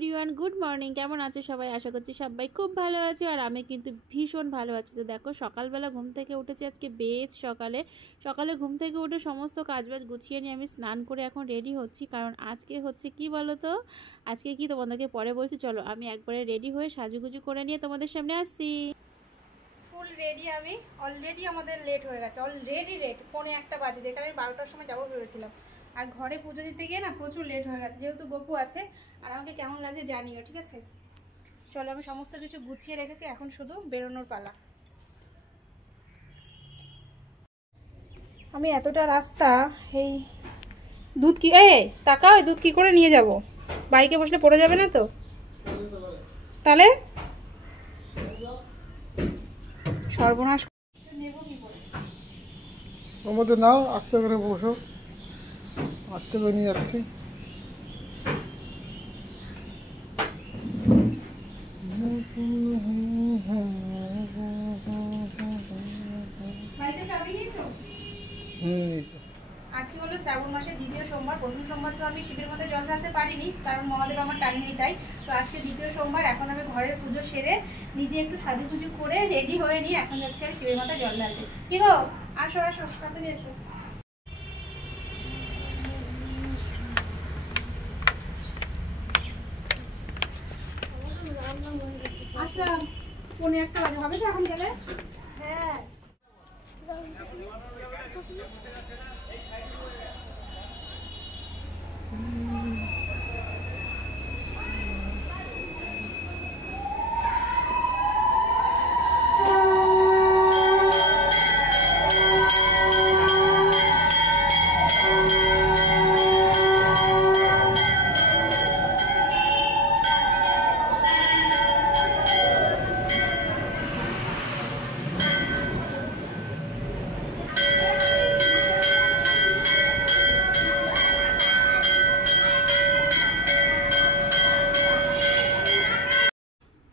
Everyone, good morning. কেমন আছো সবাই? আশা করছি সবাই খুব ভালো আছো, আর আমি কিন্তু ভীষণ ভালো আছি। তো দেখো, সকালবেলা ঘুম থেকে উঠেছি আজকে বেশ সকালে ঘুম থেকে উঠে সমস্ত কাজবাজ গুছিয়ে নিয়ে আমি স্নান করে এখন রেডি হচ্ছি। কারণ আজকে হচ্ছে কি বলো তো, আজকে কি তোমাদেরকে পরে বলছি। চলো আমি একবারে রেডি হয়ে সাজুগুজু করে নিয়ে তোমাদের সামনে আসছি। ফুল রেডি আমি। অলরেডি আমাদের লেট হয়ে গেছে, অলরেডি লেট। 1:45 বাজে, যেখানে আমি 12টার সময় যাবো ভেবেছিলাম। আর ঘরে পুজো দিতে গিয়ে না প্রচুর লেট হয়ে গেছে, যেহেতু গপু আছে। আর আমাকে কেমন লাগে জানিও, ঠিক আছে? চলো, আমি সমস্ত কিছু গুছিয়ে রেখেছি, এখন শুধু বেরোনোর পালা। আমি এতটা রাস্তা, এই দুধ কি টাকা, ওই দুধ কি করে নিয়ে যাব? বাইকে বসলে পড়ে যাবে না তো? তাহলে সর্বনাশ। আমাদের নাও, আস্তে করে বসো, আস্তে করে নিয়ে যাচ্ছি। আজকে হলো শ্রাবণ মাসের দ্বিতীয় সোমবার। প্রথম সোমবার তো আমি শিবের মধ্যে জল ঢালতে পারিনি, কারণ মহাদেব আমার টাইমনি তাই। তো আজকে দ্বিতীয় সোমবার। এখন আমি ঘরের পুজো সেরে নিজে একটু সাজুগুজু করে রেডি হয়ে নিয়ে এখন যাচ্ছি আমি শিবের মাথায় জল ঢালতে। কি গো, আসো আসো, তাড়াতাড়ি এসো। আসলাম। 1:45 বাজে, হবে তো এখন গেলে? হ্যাঁ।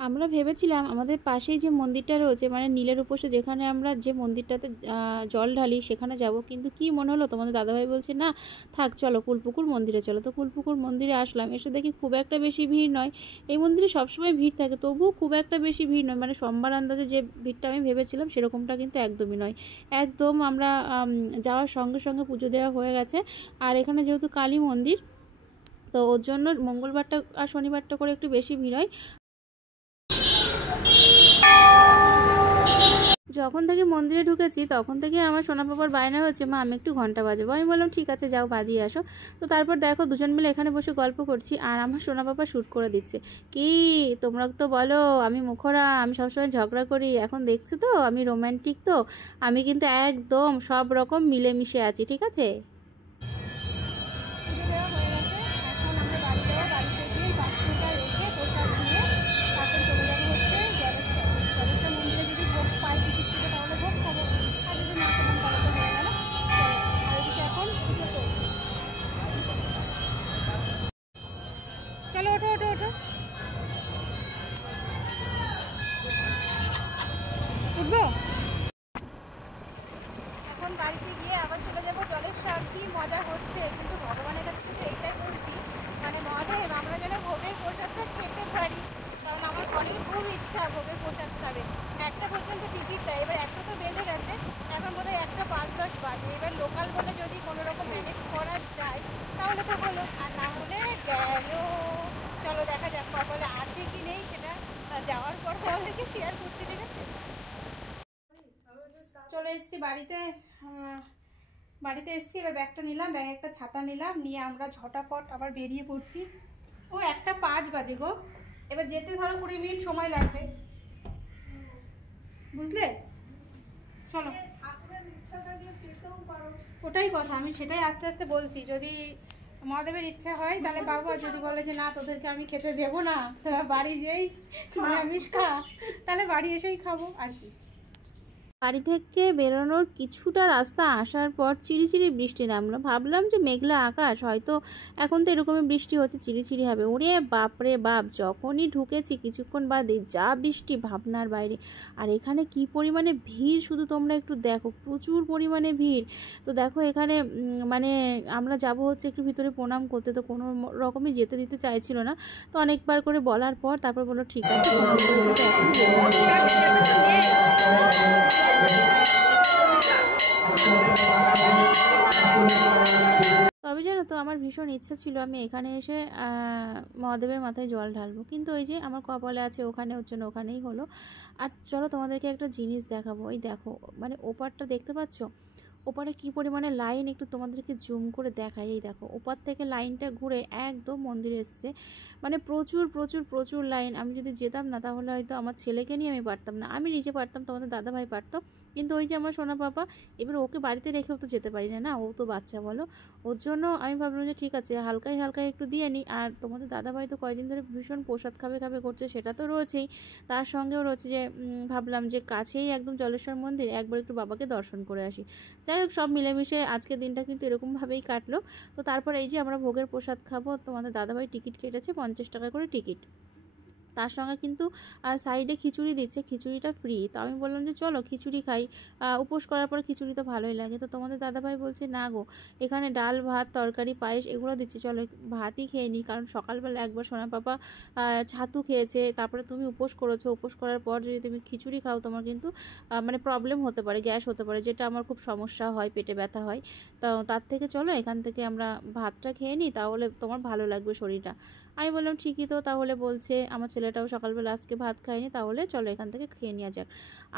আমরা ভেবেছিলাম আমাদের পাশেই যে মন্দিরটা রয়েছে, মানে নীলের উপসে, যেখানে আমরা যে মন্দিরটাতে জল ঢালি, সেখানে যাব। কিন্তু কি মনে হলো, তোমাদের দাদাভাই বলছে না থাক, চলো কুলপুকুর মন্দিরে চলো। তো কুলপুকুর মন্দিরে আসলাম, এসে দেখি খুব একটা বেশি ভিড় নয়। এই মন্দিরে সবসময় ভিড় থাকে, তবুও খুব একটা বেশি ভিড় নয়। মানে সোমবার আন্দাজে যে ভিড়টা আমি ভেবেছিলাম সেরকমটা কিন্তু একদমই নয়। একদম আমরা যাওয়ার সঙ্গে সঙ্গে পুজো দেওয়া হয়ে গেছে। আর এখানে যেহেতু কালী মন্দির, তো ওর জন্য মঙ্গলবারটা আর শনিবারটা করে একটু বেশি ভিড় হয়। যখন থেকে মন্দিরে ঢুকেছি তখন থেকে আমার সোনা বাবার বায়না হচ্ছে, মা আমি একটু ঘন্টা বাজাবো। আমি বললাম ঠিক আছে, যাও বাজিয়ে আসো। তো তারপর দেখো, দুজন মিলে এখানে বসে গল্প করছি, আর আমার সোনা বাবা শ্যুট করে দিচ্ছে। কি তোমরা তো বলো আমি মুখরা, আমি সবসময় ঝগড়া করি, এখন দেখছো তো আমি রোম্যান্টিক। তো আমি কিন্তু একদম সব রকম মিলেমিশে আছি, ঠিক আছে? চলো ওঠো ওঠো ওঠো, উঠবো। এখন বাড়িতে গিয়ে আবার চলে যাবো জলেশ্বর। কি মজা হচ্ছে, কিন্তু ভগবানের কাছে শুধু এইটাই বলছি, মানে মহাদেব আমরা যেন ভোগের প্রসাদটা খেতে পারি। কারণ আমার অনেক খুব ইচ্ছা ভোগের প্রসাদ খাবে। 1টা পর্যন্ত টিকিট দেয়, এবার 1টা তো বেজে গেছে, এখন বোধহয় 1টা 5-10 বাজে। এবার লোকাল বলে যদি কোনো রকম ম্যানেজ করা যায় তাহলে তো হলো, আর না হলে গেল। চলো দেখা যাক কপালে আছে কি নেই, সেটা যাওয়ার পর তোমাদেরকে শেয়ার করছি, ঠিক আছে? চলে এসেছি বাড়িতে। এসেছি, এবার ব্যাগটা নিলাম, ব্যাগে একটা ছাতা নিলাম, নিয়ে আমরা ঝটাপট আবার বেরিয়ে পড়ছি। ও 1টা 5 বাজে গো, এবার যেতে ধরো 20 মিনিট সময় লাগবে, বুঝলে? চলো, ওটাই কথা, আমি সেটাই আস্তে আস্তে বলছি। যদি মহাদেবের ইচ্ছা হয় তাহলে পাবো, আর যদি বলে যে না তোদেরকে আমি খেতে দেবো না, তোরা বাড়ি যেই নিরামিষ খা, তাহলে বাড়ি এসেই খাবো আর কি। বাড়ি থেকে বেরোনোর কিছুটা রাস্তা আসার পর চিরিচিরি বৃষ্টি নামলো। ভাবলাম যে মেঘলা আকাশ, হয়তো এখন তো এরকমই বৃষ্টি হচ্ছে, চিরিচিরি হবে। ওরে বাপরে বাপ, যখনই ঢুকেছি কিছুক্ষণ বাদে যা বৃষ্টি ভাবনার বাইরে। আর এখানে কি পরিমাণে ভিড় শুধু তোমরা একটু দেখো, প্রচুর পরিমাণে ভিড়। তো দেখো এখানে মানে আমরা যাব হচ্ছে একটু ভিতরে প্রণাম করতে, তো কোনো রকমই যেতে দিতে চাইছিল না। তো অনেকবার করে বলার পর তারপর বললো ঠিক আছে প্রণাম করে দিতে, এখন তবে জানো তো আমার ভীষণ ইচ্ছা ছিল আমি এখানে এসে মহাদেবের মাথায় জল ঢালবো, কিন্তু ওই যে আমার কপালে আছে ওখানে, ওর জন্য ওখানেই হলো। আর চলো তোমাদেরকে একটা জিনিস দেখাবো। এই দেখো মানে ওপারটা দেখতে পাচ্ছ, ওপারে কি পরিমাণে লাইন, একটু তোমাদেরকে জুম করে দেখাই। এই দেখো ওপার থেকে লাইনটা ঘুরে একদম মন্দিরে এসছে, মানে প্রচুর প্রচুর প্রচুর লাইন। আমি যদি যেতাম না তাহলে হয়তো আমার ছেলেকে নিয়ে আমি পারতাম না, আমি নিজে পারতাম, তোমাদের দাদাভাই পারতো, কিন্তু ওই যে আমার সোনা পাপা, এবার ওকে বাড়িতে রেখেও তো যেতে পারি না, না ও তো বাচ্চা বলো। ওর জন্য আমি ভাবলাম যে ঠিক আছে হালকাই হালকাই একটু দিয়ে নিই। আর তোমাদের দাদাভাই তো কয়েকদিন ধরে ভীষণ প্রসাদ খাবে খাবে করছে, সেটা তো রয়েছেই, তার সঙ্গেও রয়েছে যে ভাবলাম যে কাছেই একদম জলেশ্বর মন্দির, একবার একটু বাবাকে দর্শন করে আসি। যাই হোক সব মিলেমিশে আজকের দিনটা কিন্তু এরকমভাবেই কাটলো। তো তারপর এই যে আমরা ভোগের প্রসাদ খাবো, তোমাদের দাদাভাই টিকিট কেটেছে 50 টাকা করে টিকিট, তার সঙ্গে কিন্তু সাইডে খিচুড়ি দিচ্ছে, খিচুড়িটা ফ্রি। তো আমি বললাম যে চলো খিচুড়ি খাই, উপোস করার পর খিচুড়ি তো ভালোই লাগে। তো তোমাদের দাদাভাই বলছে না গো, এখানে ডাল ভাত তরকারি পায়েস এগুলো দিচ্ছে, চলো ভাতই খেয়ে নিই, কারণ সকালবেলা একবার সোনা পাপা ছাতু খেয়েছে, তারপরে তুমি উপোস করেছো, উপোস করার পর যদি তুমি খিচুড়ি খাও তোমার কিন্তু মানে প্রবলেম হতে পারে, গ্যাস হতে পারে, যেটা আমার খুব সমস্যা হয়, পেটে ব্যথা হয়। তো তার থেকে চলো এখান থেকে আমরা ভাতটা খেয়ে নিই, তাহলে তোমার ভালো লাগবে শরীরটা। আমি বললাম ঠিকই তো, তাহলে বলছে আমার ছেলেটাও সকালবেলা আজকে ভাত খায়নি, তাহলে চলো এখান থেকে খেয়ে নেওয়া যাক।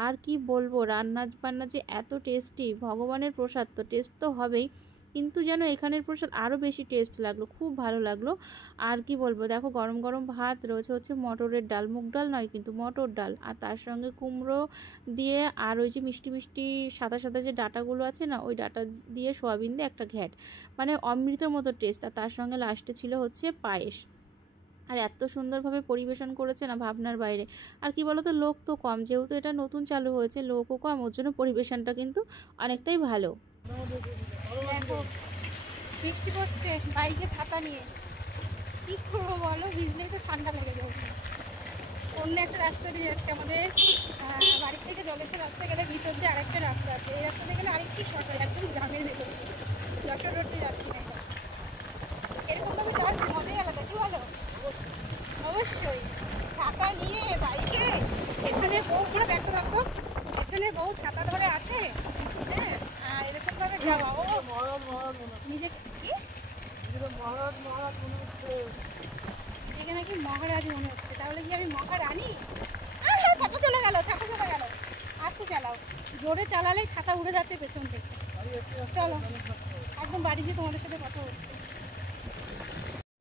আর কি বলবো, রান্না বান্না যে এত টেস্টি, ভগবানের প্রসাদ তো টেস্ট তো হবেই, কিন্তু যেন এখানের প্রসাদ আরও বেশি টেস্ট লাগলো, খুব ভালো লাগলো। আর কি বলবো, দেখো গরম গরম ভাত রয়েছে হচ্ছে মটরের ডাল, মুগ ডাল নয় কিন্তু মটর ডাল, আর তার সঙ্গে কুমড়ো দিয়ে, আর ওই যে মিষ্টি মিষ্টি সাদা সাদা যে ডাটাগুলো আছে না, ওই ডাটা দিয়ে সোয়াবিন দিয়ে একটা ঘ্যাট, মানে অমৃতের মতো টেস্ট। আর তার সঙ্গে লাস্টে ছিল হচ্ছে পায়েস। আর এত সুন্দরভাবে পরিবেশন করেছে না ভাবনার বাইরে। আর কি বলতো, লোক তো কম, যেহেতু এটা নতুন চালু হয়েছে, লোকও কম, ওর জন্য পরিবেশনটা কিন্তু অনেকটাই ভালো। দেখো বৃষ্টি পড়ছে, বাইকে ছাতা নিয়ে কি করবো বলো, ভিজলেই তো ঠান্ডা লেগে যাবে। অন্য একটা রাস্তা দিয়ে যাচ্ছে, আমাদের বাড়ি থেকে জলেশ্বর রাস্তা গেলে ভিতর দিয়ে আরেকটা রাস্তা আছে, এই রাস্তাতে গেলে আরেকটু শর্ট হয়, একদম গ্রামের ভেতরে যশোর রোডে যাচ্ছি না এখন। এরকমভাবে যাওয়ার মজাই আলাদা, কি বলো? অবশ্যই ছাতা নিয়ে বাইকে, পেছনে বউ করে দেখো দেখো, পেছনে বউ ছাতা ধরে আছে, হ্যাঁ, আর এরকমভাবে যাওয়া, ও নিজে কি এখানে নাকি মহারাজ মনে হচ্ছে, তাহলে কি আমি মহারানী? ছাতা চলে গেল, ছাতা চলে গেল, আস্তে চালাও, জোরে চালালেই ছাতা উড়ে যাচ্ছে পেছন থেকে। চলো একদম বাড়ি গিয়ে তোমাদের সাথে কথা হচ্ছে।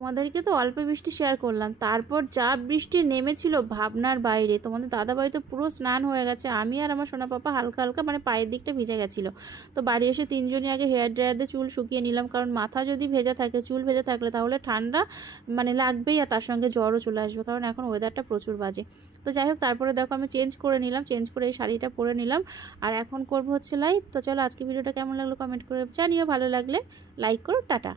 তোমাদেরকে তো অল্প বৃষ্টি শেয়ার করলাম, তারপর যা বৃষ্টি নেমেছিল ভাবনার বাইরে। তোমাদের দাদাভাই তো পুরো স্নান হয়ে গেছে, আমি আর আমার সোনা পাপা হালকা হালকা মানে পায়ের দিকটা ভিজে গেছিলো। তো বাড়ি এসে তিনজনই আগে হেয়ার ড্রায়ার দিয়ে চুল শুকিয়ে নিলাম, কারণ মাথা যদি ভেজা থাকে, চুল ভেজা থাকলে তাহলে ঠান্ডা মানে লাগবেই, আর তার সঙ্গে জ্বরও চলে আসবে, কারণ এখন ওয়েদারটা প্রচুর বাজে। তো যাই হোক তারপরে দেখো আমি চেঞ্জ করে নিলাম, চেঞ্জ করে এই শাড়িটা পরে নিলাম, আর এখন করবো হচ্ছে লাইভ। তো চলো আজকে ভিডিওটা কেমন লাগলো কমেন্ট করে জানিও, ভালো লাগলে লাইক করো, টাটা।